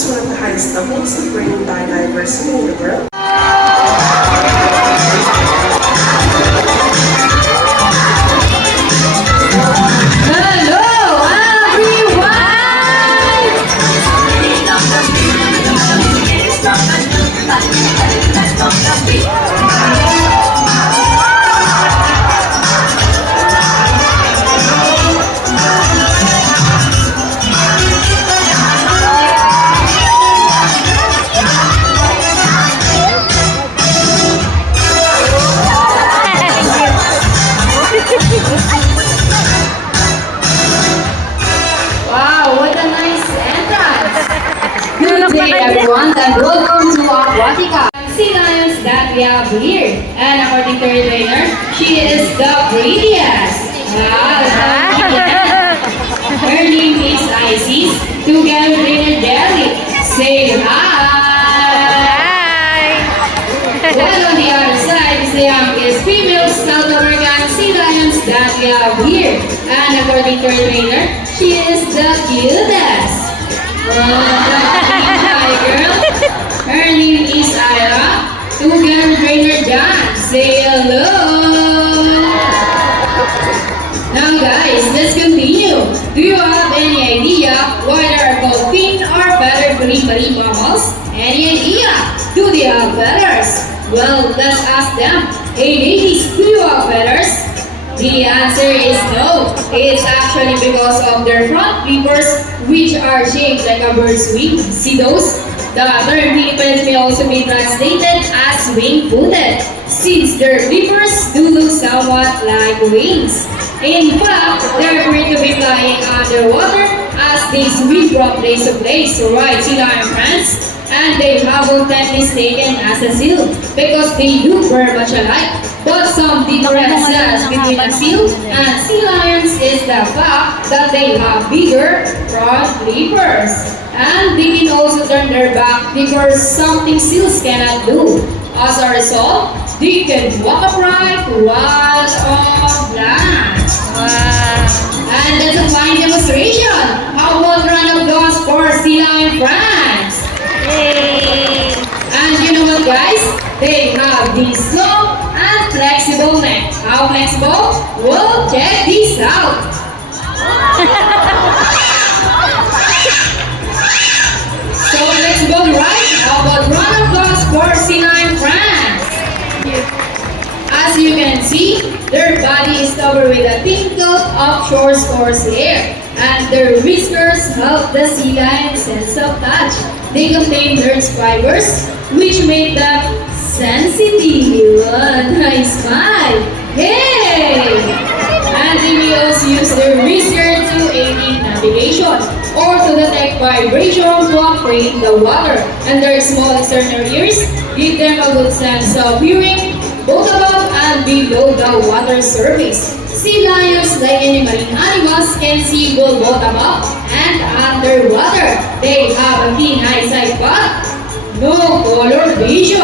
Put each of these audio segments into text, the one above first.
is one of the highest levels of marine biodiversity in the world. Wow, what a nice entrance! Good day everyone and welcome to Aquatica. Sea lions that we have here. And according to our trainer, she is the prettiest. Wow, her name is Isis. Together trainer Jelly. Say hi! Well, on the other side is the youngest female South American sea lions that we have here. And according to our trainer, she is the cutest. Hi girl. Her name is Ira. Together trainer John. Say hello. Now guys, let's continue. Do you have any idea why they are called fin or feather-free marine mammals? Any idea? Do they have feathers? Well, let's ask them. Hey ladies, do you have feathers? The answer is no. It's actually because of their front flippers, which are shaped like a bird's wing. See those? The term flippers may also be translated as wing-footed, since their flippers do look somewhat like wings. In fact, they're going to be flying underwater as they swim from place to place, right, sea lion friends? And they have often mistaken as a seal because they look very much alike. But some differences between a seal and sea lions is the fact that they have bigger front flippers. And they can also turn their back because something seals cannot do. As a result, they can walk upright while on land. And that's a fine demonstration. How about round of applause for sea lion friends? And you know what guys? They have this long and flexible neck. How flexible? Well, check this out. So flexible, right? How about round of applause for sea lion friends? As you can see, their body is covered with a thin coat of short coarse hair, and their whiskers help the sea lion sense of touch. They contain nerve fibers, which make them sensitive. Nice smile. Hey! And they may also use their whiskers to aid in navigation or to detect vibrations while in the water. And their small external ears give them a good sense of hearing both above and below the water surface. Sea lions, like any marine animals, can see both above and underwater. They have a keen eyesight but no color vision.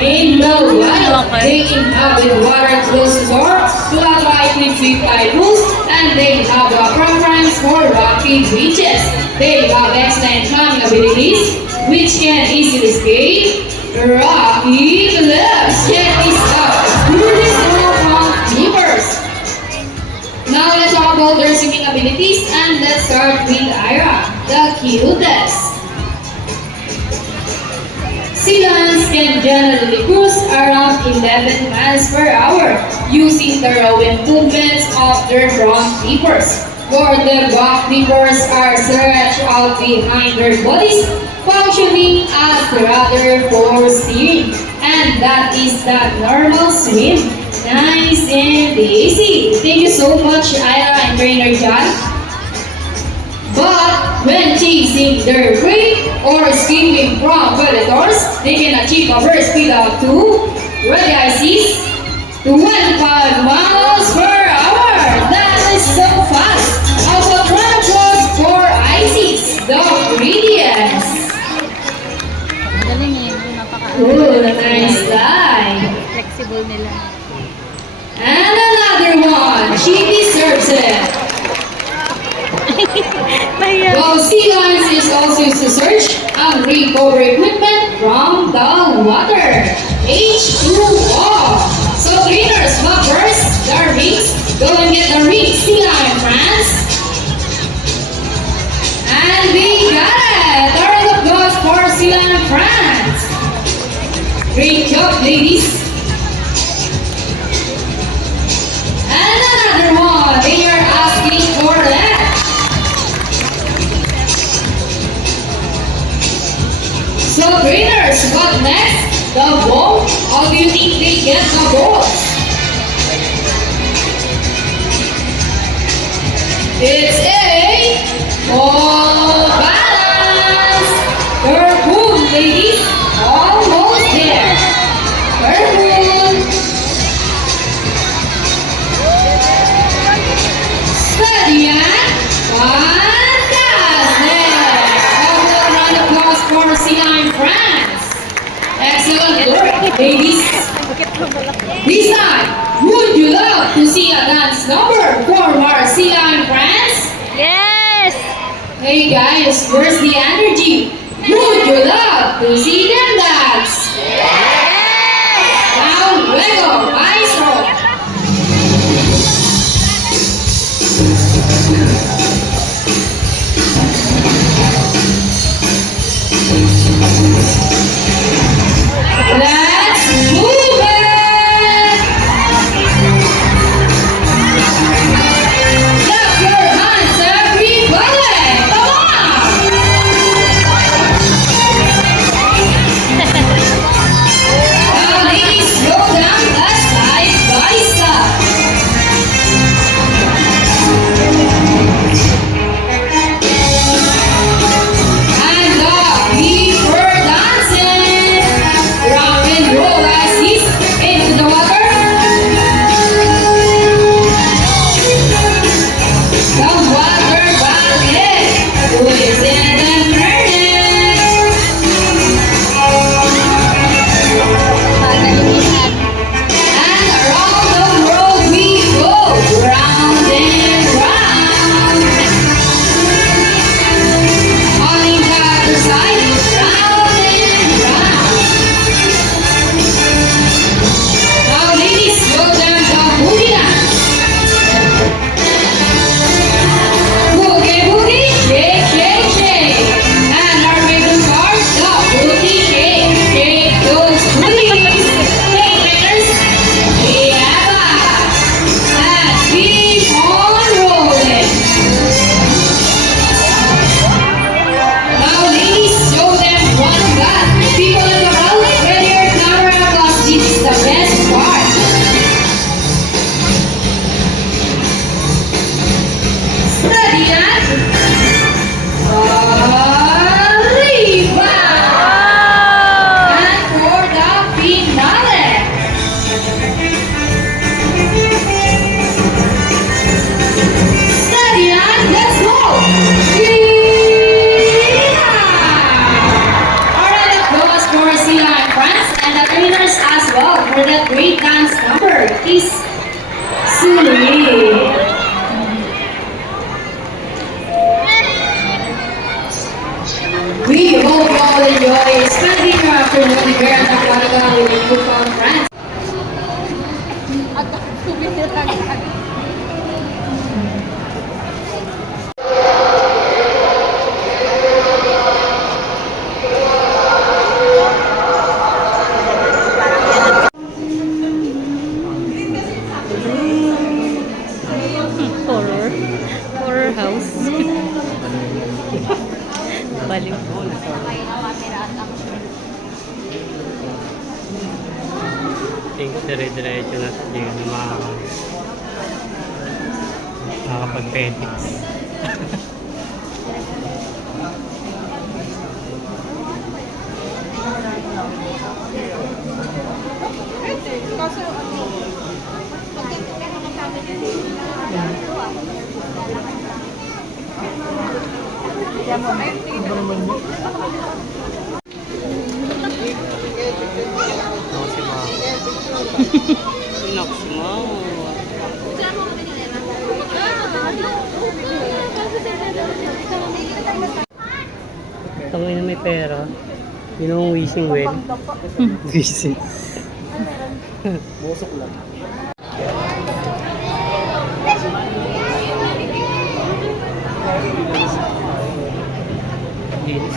In the wild, they inhabit water close to shore, flat with sweet pools, and they have a preference for rocky beaches. They have excellent climbing abilities, which can easily escape rocky cliffs. Check this out. These are front flippers. Now let's talk about their swimming abilities, and let's start with Ira, the cutest. Sea lions can generally cruise around 11 miles per hour using the rowing movements of their front flippers. For the back flippers are stretched out behind their bodies, functioning as rudder for steering. And that is the normal swim. Nice and easy. Thank you so much, Ira and trainer John. But when chasing their prey or escaping from predators, they can achieve a burst speed of 2 radiuses to 25 miles per hour. That is so fast. How about round of applause for Isis, the prettiest? Ooh, nice guy. Flexible nila. And another one. She deserves it. Well, sea lions is also used to search ang recovery equipment from the water. H2O. So trainers, buffers, their rings. Go and get the rings, Sila and France. And we got it! A round of applause for Sila and France. Great job, ladies. And another one, they are asking for that. So trainers, what next? The ball? How do you think they get the balls? It's a ball balance. Careful, ladies. Almost there. Careful. Steady and fantastic. A round of applause for Sina and France. Excellent work, ladies. This time, would you love to see a dance number for Marcia and France? Yes! Hey guys, where's the energy? Would you love to see them dance? Now, Lego, maestro. Let's move it! Clap your hands, everybody! Come on! Now, ladies, slow down the side by side. And keeper dancing. Rock and roll as he's into the water. The water ballet, who is in the burning. And around the world we go, round and round. On the other side, round and round. Now ladies, slow down the boogie dance. Boogie, boogie, shake, shake, shake. And our rhythm starts, the boogie shake. Shake those booties. Hey, trainers. Yeah. And keep on rolling. Now ladies, show them what you got. People in the crowd, ready your camera because this is the best part. Steady and arriba! And for the finale. Steady and let's go! Yeah! Alright, applause for Sila and France and the trainers as well for that great dance number. Is Suli. We hope you all enjoy spending your afternoon here at Aquatica with your football friends. Horror house. Baliw. Dire-diretso na hindi ka na makakapag-pedix. Kasi Nox mo. Tangay na may pera. Yun ang wishing well. Wishing. Bosok lang. Yes.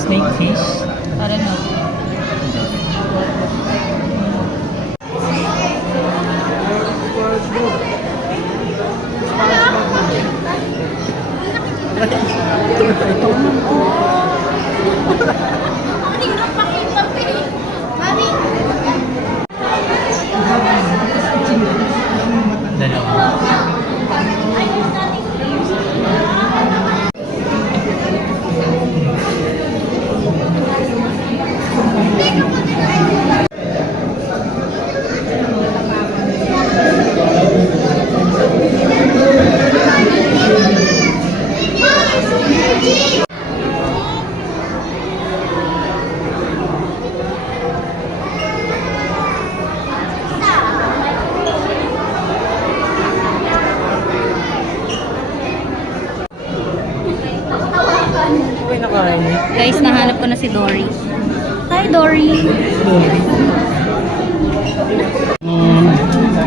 Snake fish. I don't know. Guys, nahanap ko na si Dory. Hi, Dory!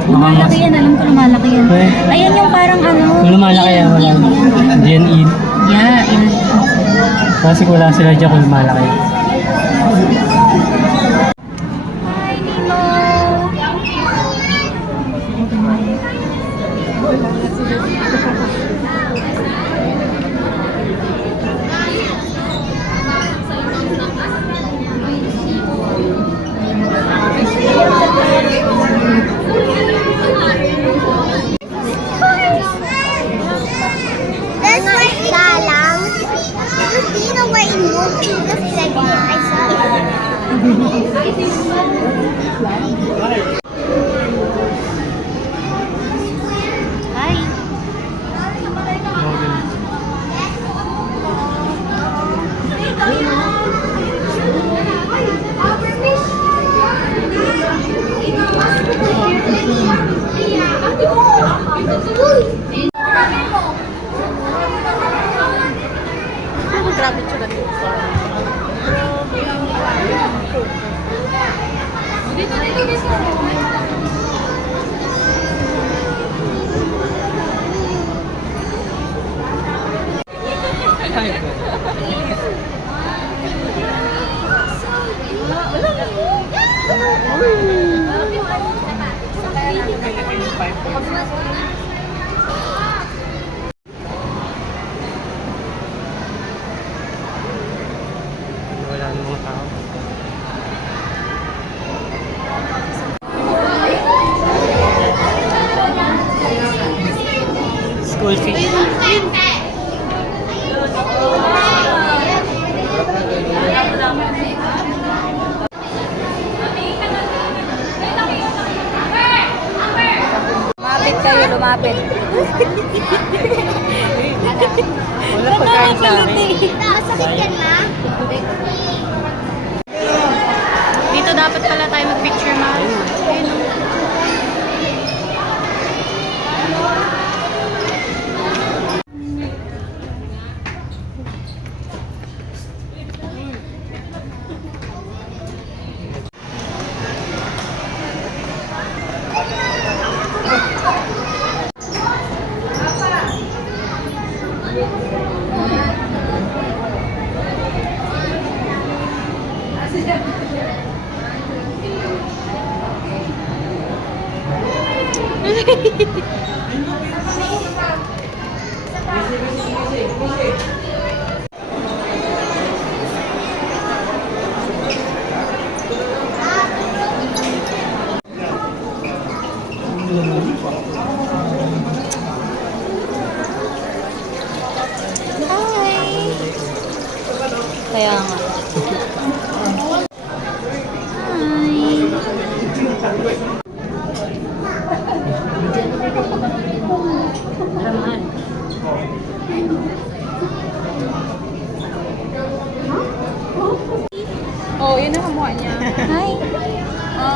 Lumalaki yan, alam ko lumalaki yan. Ayan yung parang ano. Lumalaki yan, wala. Gen E. Yeah, Kasi wala sila dyan kung lumalaki. Hi, Nino! That's why Galang. Because you know where it moved to the second I saw it. Hi! Grabe tsura dito. Wala na mga tao. School fish. Lumapit kayo, lumapit. Wala pagkain sa akin. Sakit ka na? Dito dapat pala tayo mag-picture, ma.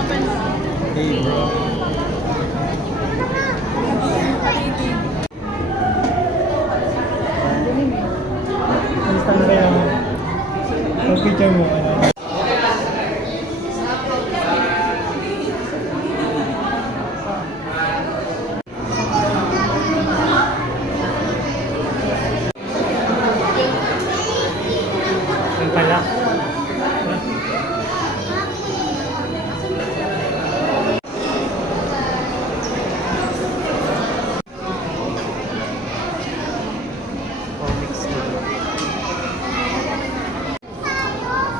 Hey bro. Kamusta na kayo? Pag-picture mo, ano? Yan pala. Comics na.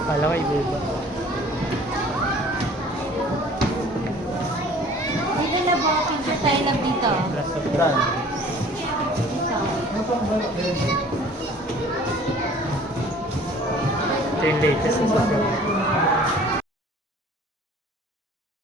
Kala ko iba-iba. Dito na ba? Picture tayo lang dito. Plus of brand. Dito. Ito yung latest na sa brand.